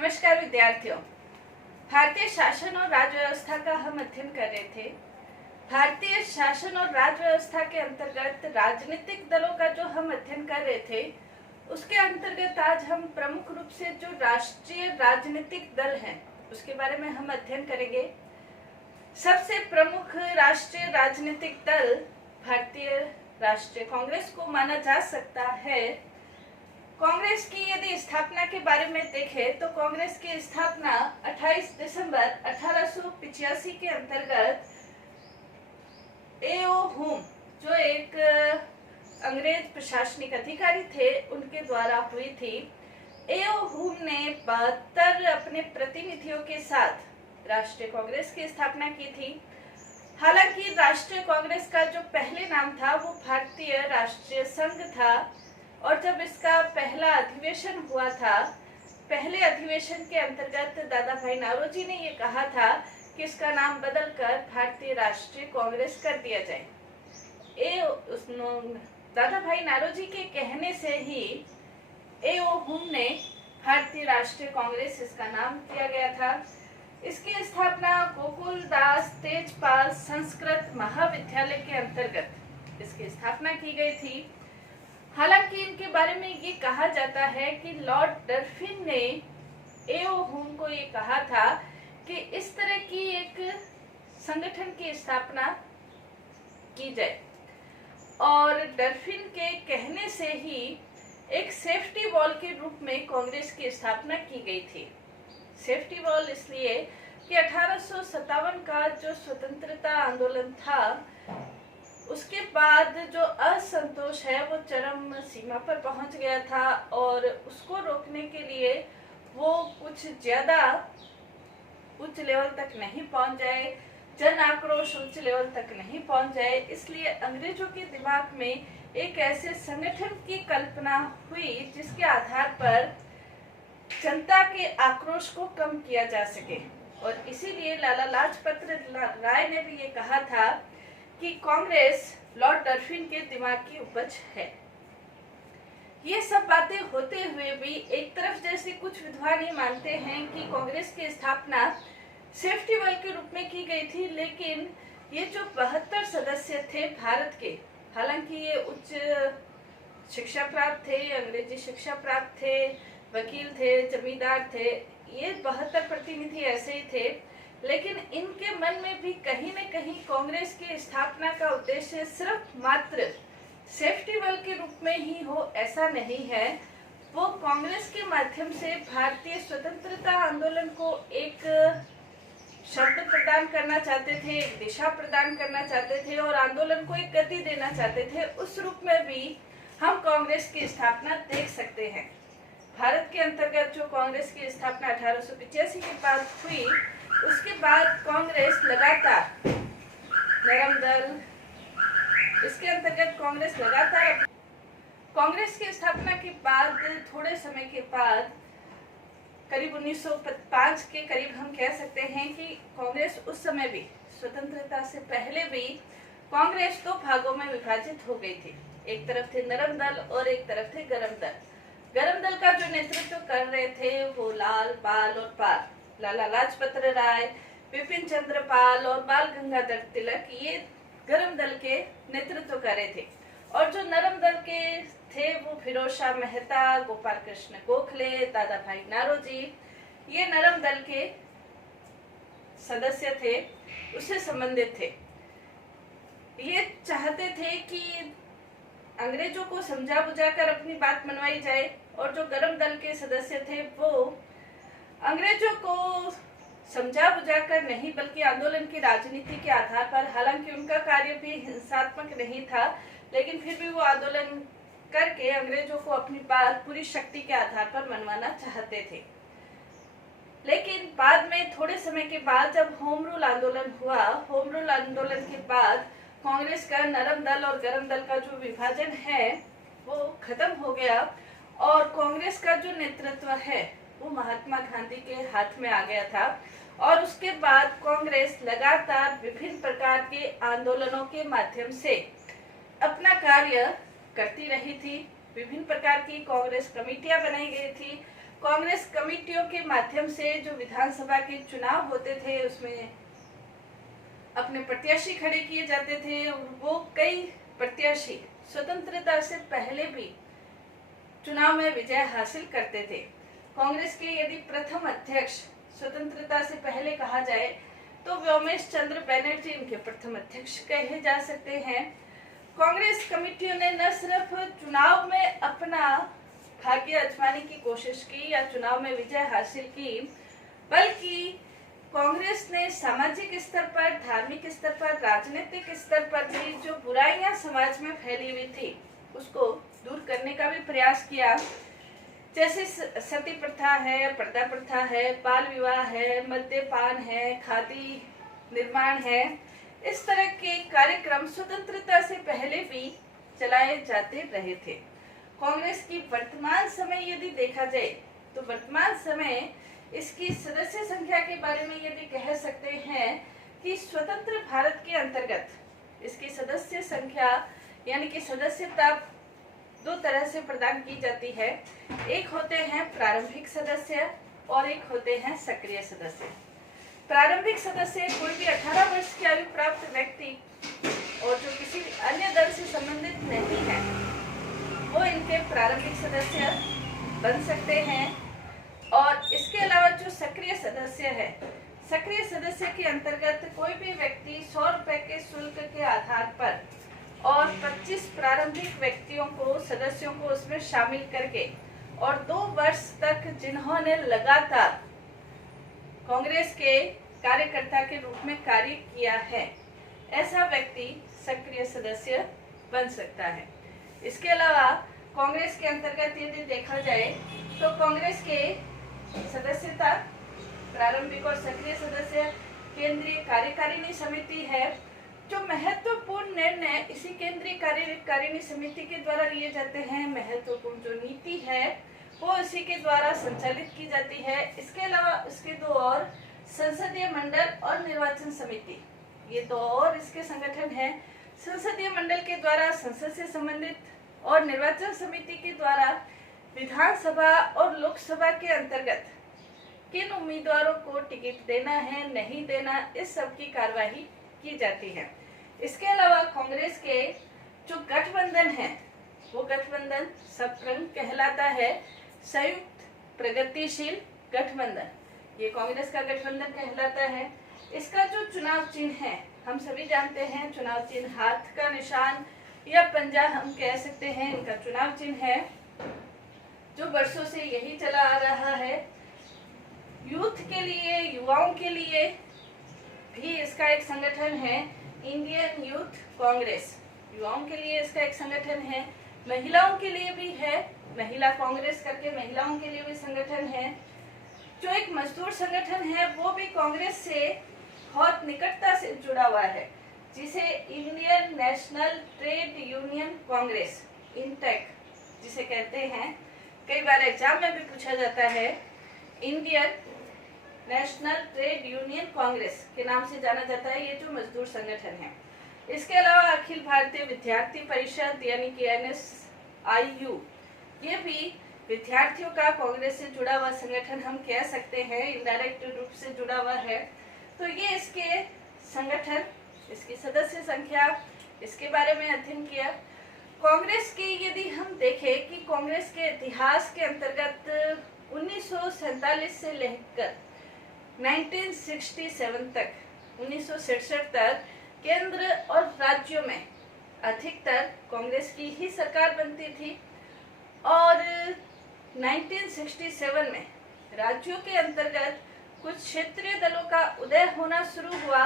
नमस्कार विद्यार्थियों। भारतीय शासन और राज्य व्यवस्था का हम अध्ययन कर रहे थे। भारतीय शासन और राज्य व्यवस्था के अंतर्गत राजनीतिक दलों का जो हम अध्ययन कर रहे थे, उसके अंतर्गत आज हम प्रमुख रूप से जो राष्ट्रीय राजनीतिक दल हैं उसके बारे में हम अध्ययन करेंगे। सबसे प्रमुख राष्ट्रीय राजनीतिक दल भारतीय राष्ट्रीय कांग्रेस को माना जा सकता है। कांग्रेस की यदि स्थापना के बारे में देखें तो कांग्रेस की स्थापना 28 दिसंबर 1885 के अंतर्गत ए.ओ. हुम, जो एक अंग्रेज प्रशासनिक अधिकारी थे, उनके द्वारा हुई थी। ए.ओ. हुम ने 72 अपने प्रतिनिधियों के साथ राष्ट्रीय कांग्रेस की स्थापना की थी। हालांकि राष्ट्रीय कांग्रेस का जो पहले नाम था वो भारतीय राष्ट्रीय संघ था, और जब इसका पहला अधिवेशन हुआ था, पहले अधिवेशन के अंतर्गत दादा भाई नारोजी ने ये कहा था कि इसका नाम बदलकर भारतीय राष्ट्रीय कांग्रेस कर दिया जाए। दादा भाई नारोजी के कहने से ही ए.ओ. हुम ने भारतीय राष्ट्रीय कांग्रेस इसका नाम दिया गया था। इसकी स्थापना गोकुल दास तेजपाल संस्कृत महाविद्यालय के अंतर्गत इसकी स्थापना की गई थी। हालांकि इनके बारे में ये कहा जाता है कि लॉर्ड डरफिन ने ए.ओ. हुम को ये कहा था कि इस तरह की एक संगठन की स्थापना की जाए, और डरफिन के कहने से ही एक सेफ्टी वॉल के रूप में कांग्रेस की स्थापना की गई थी। सेफ्टी वॉल इसलिए कि 1857 का जो स्वतंत्रता आंदोलन था, उसके बाद जो असंतोष है वो चरम सीमा पर पहुंच गया था, और उसको रोकने के लिए वो कुछ ज्यादा उच्च लेवल तक नहीं पहुंच जाए, जन आक्रोश उच्च लेवल तक नहीं पहुंच जाए, इसलिए अंग्रेजों के दिमाग में एक ऐसे संगठन की कल्पना हुई जिसके आधार पर जनता के आक्रोश को कम किया जा सके। और इसीलिए लाला लाजपत राय ने भी ये कहा था कि कांग्रेस लॉर्ड डरफिन के दिमाग की उपज है। ये सब बातें होते हुए भी एक तरफ जैसे कुछ विद्वान ये मानते हैं कि कांग्रेस की स्थापना सेफ्टी वॉल के रूप में की गई थी, लेकिन ये जो 72 सदस्य थे भारत के, हालांकि ये उच्च शिक्षा प्राप्त थे, अंग्रेजी शिक्षा प्राप्त थे, वकील थे, जमींदार थे, ये 72 प्रतिनिधि ऐसे ही थे, लेकिन इनके मन में भी कहीं न कहीं कांग्रेस की स्थापना का उद्देश्य सिर्फ मात्र सेफ्टी वॉल के रूप में ही हो ऐसा नहीं है। वो कांग्रेस के माध्यम से भारतीय स्वतंत्रता आंदोलन को एक शब्द प्रदान करना चाहते थे, एक दिशा प्रदान करना चाहते थे, और आंदोलन को एक गति देना चाहते थे। उस रूप में भी हम कांग्रेस की स्थापना देख सकते हैं। भारत के अंतर्गत जो कांग्रेस की स्थापना 1885 के बाद हुई, उसके बाद कांग्रेस लगातार नरम दल, इसके अंतर्गत कांग्रेस लगातार कांग्रेस की स्थापना के बाद थोड़े समय के बाद करीब 1905 के करीब हम कह सकते हैं कि कांग्रेस उस समय भी, स्वतंत्रता से पहले भी, कांग्रेस 2 भागों में विभाजित हो गई थी। एक तरफ थे नरम दल और एक तरफ थे गरम दल। गरम दल का जो नेतृत्व कर रहे थे वो लाल, बाल और पाल, लाला लाजपत राय, विपिन चंद्र पाल और बाल गंगाधर तिलक, ये गरम दल के नेतृत्व कर रहे थे। और जो नरम दल के थे वो फिरोज शाह मेहता, गोपाल कृष्ण गोखले, दादा भाई नारोजी, ये नरम दल के सदस्य थे, उससे संबंधित थे। ये चाहते थे कि अंग्रेजों को समझा बुझाकर अपनी बात मनवाई जाए, और जो गरम दल के सदस्य थे वो अंग्रेजों को समझा बुझाकर नहीं, बल्कि आंदोलन की राजनीति के आधार पर, हालांकि उनका कार्य भी हिंसात्मक नहीं था, लेकिन फिर भी वो आंदोलन करके अंग्रेजों को अपनी बात पूरी शक्ति के आधार पर मनवाना चाहते थे। लेकिन बाद में थोड़े समय के बाद जब होम रूल आंदोलन हुआ, होम रूल आंदोलन के बाद कांग्रेस का नरम दल और गरम दल का जो विभाजन है वो खत्म हो गया, और कांग्रेस का जो नेतृत्व है वो महात्मा गांधी के हाथ में आ गया था। और उसके बाद कांग्रेस लगातार विभिन्न प्रकार के आंदोलनों के माध्यम से अपना कार्य करती रही थी। विभिन्न प्रकार की कांग्रेस कमेटियां बनाई गई थी, कांग्रेस कमेटियों के माध्यम से जो विधानसभा के चुनाव होते थे उसमें अपने प्रत्याशी खड़े किए जाते थे। वो कई प्रत्याशी स्वतंत्रता से पहले भी चुनाव में विजय हासिल करते थे। कांग्रेस के यदि प्रथम अध्यक्ष स्वतंत्रता से पहले कहा जाए तो व्योमेश चंद्र बनर्जी इनके प्रथम अध्यक्ष कहे जा सकते हैं। कांग्रेस कमेटियों ने न सिर्फ चुनाव में अपना भाग्य आजमाने की कोशिश की या चुनाव में विजय हासिल की, बल्कि कांग्रेस ने सामाजिक स्तर पर, धार्मिक स्तर पर, राजनीतिक स्तर पर भी जो बुराइयां समाज में फैली हुई थी उसको दूर करने का भी प्रयास किया। जैसे सती प्रथा है, पर्दा प्रथा है, बाल विवाह है, मद्यपान है, खादी निर्माण है, इस तरह के कार्यक्रम स्वतंत्रता से पहले भी चलाए जाते रहे थे। कांग्रेस की वर्तमान समय यदि देखा जाए तो वर्तमान समय इसकी सदस्य संख्या के बारे में यदि कह सकते हैं कि स्वतंत्र भारत के अंतर्गत इसकी सदस्य संख्या यानी कि सदस्यता दो तरह से प्रदान की जाती है। एक होते हैं प्रारंभिक सदस्य और एक होते हैं सक्रिय सदस्य। प्रारंभिक सदस्य कोई भी 18 वर्ष की आयु प्राप्त व्यक्ति और जो किसी अन्य दल से संबंधित नहीं है वो इनके प्रारंभिक सदस्य बन सकते हैं। और इसके अलावा जो सक्रिय सदस्य है, सक्रिय सदस्य के अंतर्गत कोई भी व्यक्ति 100 रुपए के शुल्क के आधार पर और 25 प्रारंभिक व्यक्तियों को, सदस्यों को उसमें शामिल करके और 2 वर्ष तक जिन्होंने लगातार कांग्रेस के कार्यकर्ता के रूप में कार्य किया है, ऐसा व्यक्ति सक्रिय सदस्य बन सकता है। इसके अलावा कांग्रेस के अंतर्गत यदि देखा जाए तो कांग्रेस के सदस्यता प्रारंभिक और सक्रिय सदस्य केंद्रीय कार्यकारिणी समिति है। जो महत्वपूर्ण निर्णय इसी केंद्रीय कार्यकारिणी समिति के द्वारा लिए जाते हैं, महत्वपूर्ण जो नीति है वो इसी के द्वारा संचालित की जाती है। इसके अलावा इसके दो और संसदीय मंडल और निर्वाचन समिति, ये दो और इसके संगठन हैं। संसदीय मंडल के द्वारा संसद से संबंधित और निर्वाचन समिति के द्वारा विधानसभा और लोकसभा के अंतर्गत किन उम्मीदवारों को टिकट देना है, नहीं देना, इस सब की कार्यवाही की जाती है। इसके अलावा कांग्रेस के जो गठबंधन है वो गठबंधन सप्रंग कहलाता है, संयुक्त प्रगतिशील गठबंधन, ये कांग्रेस का गठबंधन कहलाता है। इसका जो चुनाव चिन्ह है हम सभी जानते हैं, चुनाव चिन्ह हाथ का निशान या पंजा हम कह सकते हैं, इनका चुनाव चिन्ह है जो वर्षों से यही चला आ रहा है। यूथ के लिए, युवाओं के लिए भी इसका एक संगठन है इंडियन यूथ कांग्रेस, युवाओं के लिए इसका एक संगठन है। महिलाओं के लिए भी है, महिला कांग्रेस करके महिलाओं के लिए भी संगठन है। जो एक मजदूर संगठन है वो भी कांग्रेस से बहुत निकटता से जुड़ा हुआ है, जिसे Indian national trade union Congress, intake जिसे कहते हैं, कई बार एग्जाम में भी पूछा जाता है। Indian national trade union Congress के नाम से जाना जाता है ये जो मजदूर संगठन है। इसके अलावा अखिल भारतीय विद्यार्थी परिषद यानी कि NSIU, ये भी विद्यार्थियों का कांग्रेस से जुड़ा हुआ संगठन हम कह सकते हैं, इनडायरेक्ट रूप से जुड़ा हुआ है। तो ये इसके संगठन, इसकी सदस्य संख्या, इसके बारे में अध्ययन किया। कांग्रेस की यदि हम देखें कि कांग्रेस के इतिहास के अंतर्गत 1947 से लेकर 1967 तक, 1967 तक केंद्र और राज्यों में अधिकतर कांग्रेस की ही सरकार बनती थी और 1967 में राज्यों के अंतर्गत कुछ क्षेत्रीय दलों का उदय होना शुरू हुआ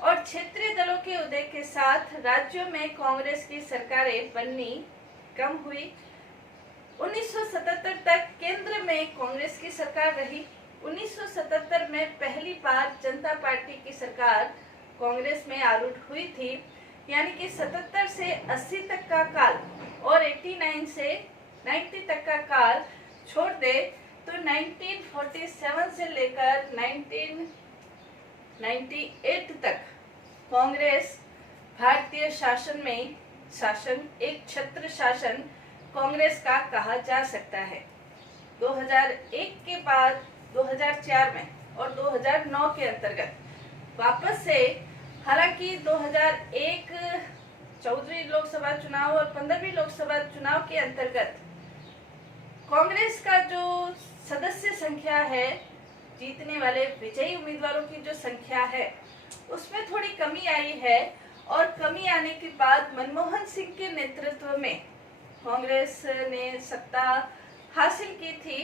और क्षेत्रीय दलों के उदय के साथ राज्यों में कांग्रेस की सरकारें बननी कम हुई। 1977 तक केंद्र में कांग्रेस की सरकार रही। 1977 में पहली बार जनता पार्टी की सरकार कांग्रेस में आरूढ़ हुई थी, यानी कि 77 से 80 तक का काल और 89 से 90 तक का काल छोड़ दे तो 1947 से लेकर 1998 तक कांग्रेस भारतीय शासन में एक छत्र शासन कांग्रेस का कहा जा सकता है। 2001 के बाद 2004 में और 2009 के अंतर्गत वापस से, हालांकि 2001 14वीं लोकसभा चुनाव और 15वीं लोकसभा चुनाव के अंतर्गत कांग्रेस का जो सदस्य संख्या है, जीतने वाले विजयी उम्मीदवारों की जो संख्या है, उसमें थोड़ी कमी आई है। और कमी आने के बाद मनमोहन सिंह के नेतृत्व में कांग्रेस ने सत्ता हासिल की थी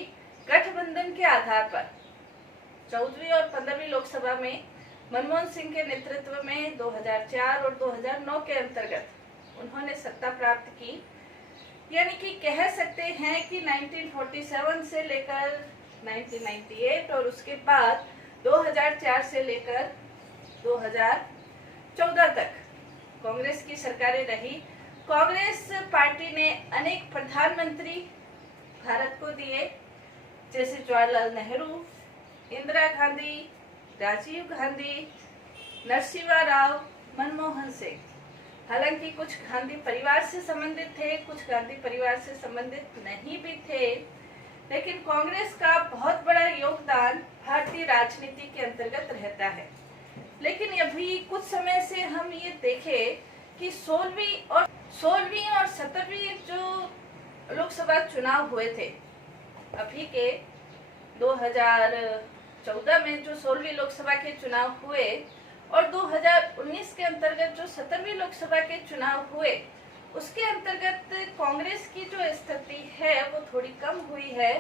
गठबंधन के आधार पर। 14वीं और 15वीं लोकसभा में मनमोहन सिंह के नेतृत्व में 2004 और 2009 के अंतर्गत उन्होंने सत्ता प्राप्त की। यानी कि कह सकते हैं कि 1947 से लेकर 1998 और उसके बाद 2004 से लेकर 2014 तक कांग्रेस की सरकारें रही। कांग्रेस पार्टी ने अनेक प्रधानमंत्री भारत को दिए, जैसे जवाहरलाल नेहरू, इंदिरा गांधी, राजीव गांधी, नरसिम्हा राव, मनमोहन सिंह। हालांकि कुछ गांधी परिवार से संबंधित थे, कुछ गांधी परिवार से संबंधित नहीं भी थे, लेकिन कांग्रेस का बहुत बड़ा योगदान भारतीय राजनीति के अंतर्गत रहता है। लेकिन अभी कुछ समय से हम ये देखें कि 16वीं और 17वीं जो लोकसभा चुनाव हुए थे, अभी के 2014 में जो 16वीं लोकसभा के चुनाव हुए और 2019 के अंतर्गत जो 17वीं लोकसभा के चुनाव हुए, उसके अंतर्गत कांग्रेस की जो स्थिति है वो थोड़ी कम हुई है।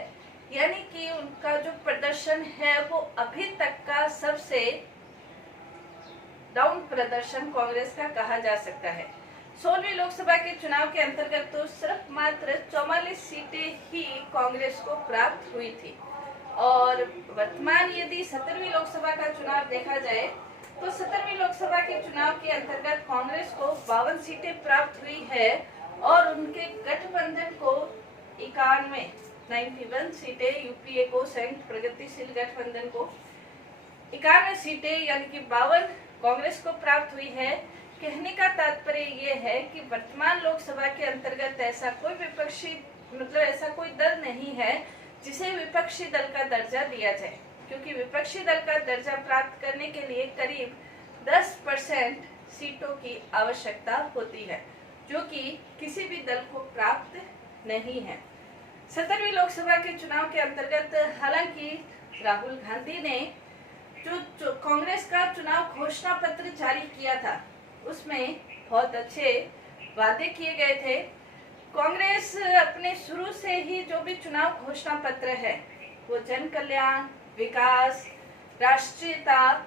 यानी कि उनका जो प्रदर्शन है वो अभी तक का सबसे डाउन प्रदर्शन कांग्रेस का कहा जा सकता है। 16वीं लोकसभा के चुनाव के अंतर्गत तो सिर्फ मात्र 44 सीटें ही कांग्रेस को प्राप्त हुई थी और वर्तमान यदि 17वीं लोकसभा का चुनाव देखा जाए तो 17वीं लोकसभा के चुनाव के अंतर्गत कांग्रेस को 52 सीटें प्राप्त हुई है और उनके गठबंधन को 91 सीटें, यूपीए को, संयुक्त प्रगतिशील गठबंधन को 91 सीटें यानी कि 52 कांग्रेस को प्राप्त हुई है। कहने का तात्पर्य ये है कि वर्तमान लोकसभा के अंतर्गत ऐसा कोई विपक्षी ऐसा कोई दल नहीं है जिसे विपक्षी दल का दर्जा दिया जाए, क्योंकि विपक्षी दल का दर्जा प्राप्त करने के लिए करीब 10% सीटों की आवश्यकता होती है, जो कि किसी भी दल को प्राप्त नहीं है। 17वीं लोकसभा के चुनाव के अंतर्गत हालांकि राहुल गांधी ने जो कांग्रेस का चुनाव घोषणा पत्र जारी किया था, उसमें बहुत अच्छे वादे किए गए थे। कांग्रेस अपने शुरू से ही जो भी चुनाव घोषणा पत्र है वो जन कल्याण, विकास, राष्ट्रीयता,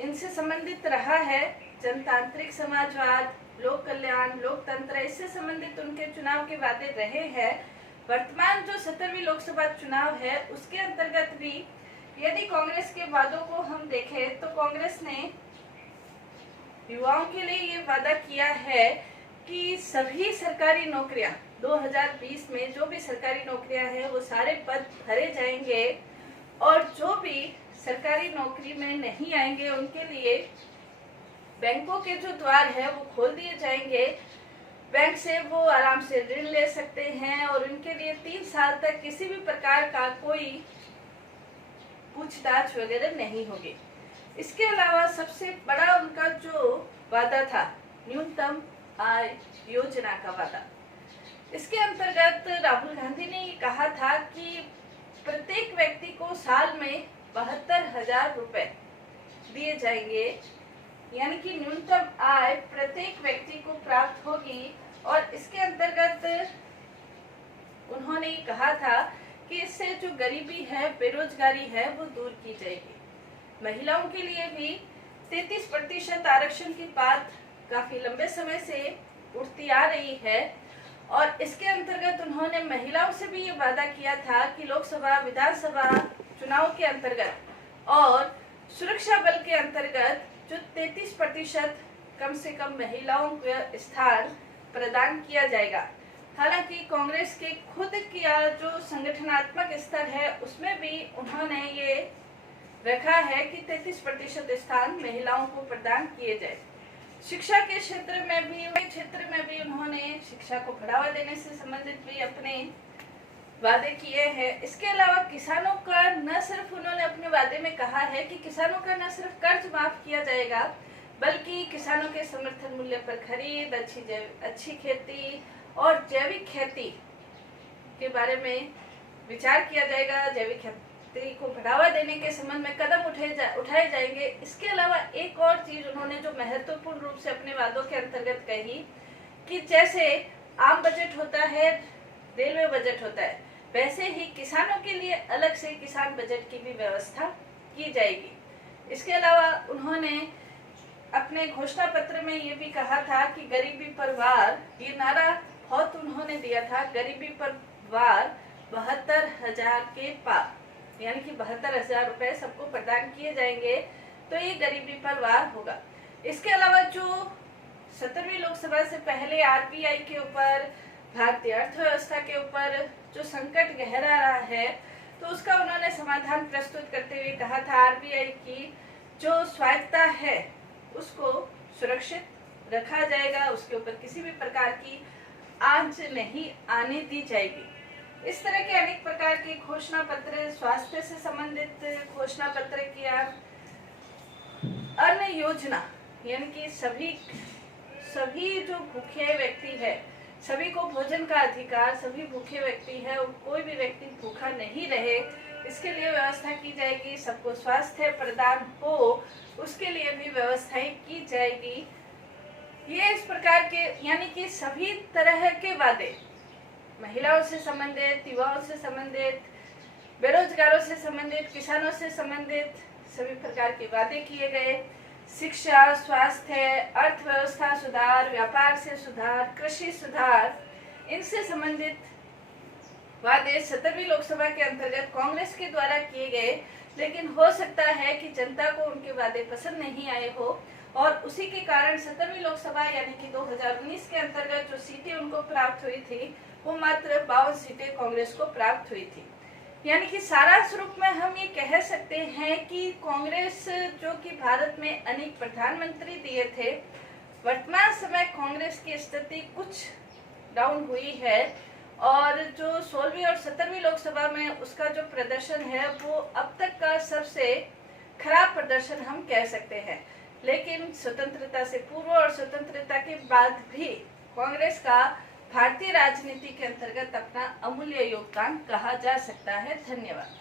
इनसे संबंधित रहा है। जनतांत्रिक समाजवाद, लोक कल्याण, लोकतंत्र, इससे संबंधित उनके चुनाव के वादे रहे हैं। वर्तमान जो 17वीं लोकसभा चुनाव है उसके अंतर्गत भी यदि कांग्रेस के वादों को हम देखें तो कांग्रेस ने युवाओं के लिए ये वादा किया है कि सभी सरकारी नौकरियां 2020 में जो भी सरकारी नौकरियां हैं वो सारे पद भरे जाएंगे और जो भी सरकारी नौकरी में नहीं आएंगे उनके लिए बैंकों के जो द्वार है वो खोल दिए जाएंगे। बैंक से वो आराम से ऋण ले सकते हैं और उनके लिए 3 साल तक किसी भी प्रकार का कोई पूछताछ वगैरह नहीं होगी। इसके अलावा सबसे बड़ा उनका जो वादा था न्यूनतम आय योजना का वादा, इसके अंतर्गत राहुल गांधी ने ये कहा था कि प्रत्येक व्यक्ति को साल में 72,000 रुपए दिए जाएंगे, यानी कि न्यूनतम आय प्रत्येक व्यक्ति को प्राप्त होगी। और इसके अंतर्गत उन्होंने ये कहा था कि इससे जो गरीबी है, बेरोजगारी है, वो दूर की जाएगी। महिलाओं के लिए भी 33% आरक्षण की बात काफी लंबे समय से उठती आ रही है और इसके अंतर्गत उन्होंने महिलाओं से भी ये वादा किया था कि लोकसभा, विधानसभा चुनाव के अंतर्गत और सुरक्षा बल के अंतर्गत जो 33% कम से कम महिलाओं को स्थान प्रदान किया जाएगा। हालांकि कांग्रेस के खुद का जो संगठनात्मक स्तर है उसमें भी उन्होंने ये रखा है कि 33% स्थान महिलाओं को प्रदान किए जाए। शिक्षा के क्षेत्र में भी उन्होंने शिक्षा को बढ़ावा देने से संबंधित भी अपने वादे किए हैं। इसके अलावा किसानों का न सिर्फ उन्होंने अपने वादे में कहा है कि किसानों का न सिर्फ कर्ज माफ किया जाएगा, बल्कि किसानों के समर्थन मूल्य पर खरीद, अच्छी खेती और जैविक खेती के बारे में विचार किया जाएगा। जैविक खेती को बढ़ावा देने के संबंध में कदम उठाए जाएंगे। इसके अलावा एक और चीज उन्होंने जो महत्वपूर्ण रूप से अपने वादों के अंतर्गत कही कि जैसे आम बजट होता है, रेलवे बजट होता है, वैसे ही किसानों के लिए अलग से किसान बजट की भी व्यवस्था की जाएगी। इसके अलावा उन्होंने अपने घोषणा पत्र में ये भी कहा था कि गरीबी पर वार, ये नारा बहुत उन्होंने दिया था, गरीबी पर वार 72,000 के पार, यानी कि 72,000 रुपए सबको प्रदान किए जाएंगे, तो ये गरीबी पर वार होगा। इसके अलावा जो 17वीं लोकसभा से पहले आरबीआई के ऊपर, भारतीय अर्थव्यवस्था के ऊपर जो संकट गहरा रहा है, तो उसका उन्होंने समाधान प्रस्तुत करते हुए कहा था आरबीआई की जो स्वायत्तता है उसको सुरक्षित रखा जाएगा, उसके ऊपर किसी भी प्रकार की आंच नहीं आने दी जाएगी। इस तरह के अनेक प्रकार के घोषणा पत्र, स्वास्थ्य से संबंधित घोषणा पत्र किया, अन्न योजना, यानी कि सभी जो भूखे व्यक्ति है, सभी को भोजन का अधिकार, सभी भूखे व्यक्ति है, कोई भी व्यक्ति भूखा नहीं रहे, इसके लिए व्यवस्था की जाएगी। सबको स्वास्थ्य प्रदान हो, उसके लिए भी व्यवस्थाएं की जाएगी। ये इस प्रकार के, यानी कि सभी तरह के वादे, महिलाओं से संबंधित, युवाओं से संबंधित, बेरोजगारों से संबंधित, किसानों से संबंधित सभी प्रकार के वादे किए गए। शिक्षा, स्वास्थ्य, अर्थव्यवस्था सुधार, व्यापार से सुधार, कृषि सुधार, इनसे संबंधित वादे 17वीं लोकसभा के अंतर्गत कांग्रेस के द्वारा किए गए। लेकिन हो सकता है कि जनता को उनके वादे पसंद नहीं आए हो और उसी के कारण 17वीं लोकसभा यानी कि 2019 के अंतर्गत जो सीटें उनको प्राप्त हुई थी वो मात्र 52 सीटें कांग्रेस को प्राप्त हुई थी। यानी कि सारांश रूप में हम ये कह सकते हैं कि कांग्रेस, जो कि भारत में अनेक प्रधानमंत्री दिए थे, वर्तमान समय कांग्रेस की स्थिति कुछ डाउन हुई है और जो 16वीं और 17वीं लोकसभा में उसका जो प्रदर्शन है वो अब तक का सबसे खराब प्रदर्शन हम कह सकते हैं। लेकिन स्वतंत्रता से पूर्व और स्वतंत्रता के बाद भी कांग्रेस का भारतीय राजनीति के अंतर्गत अपना अमूल्य योगदान कहा जा सकता है। धन्यवाद।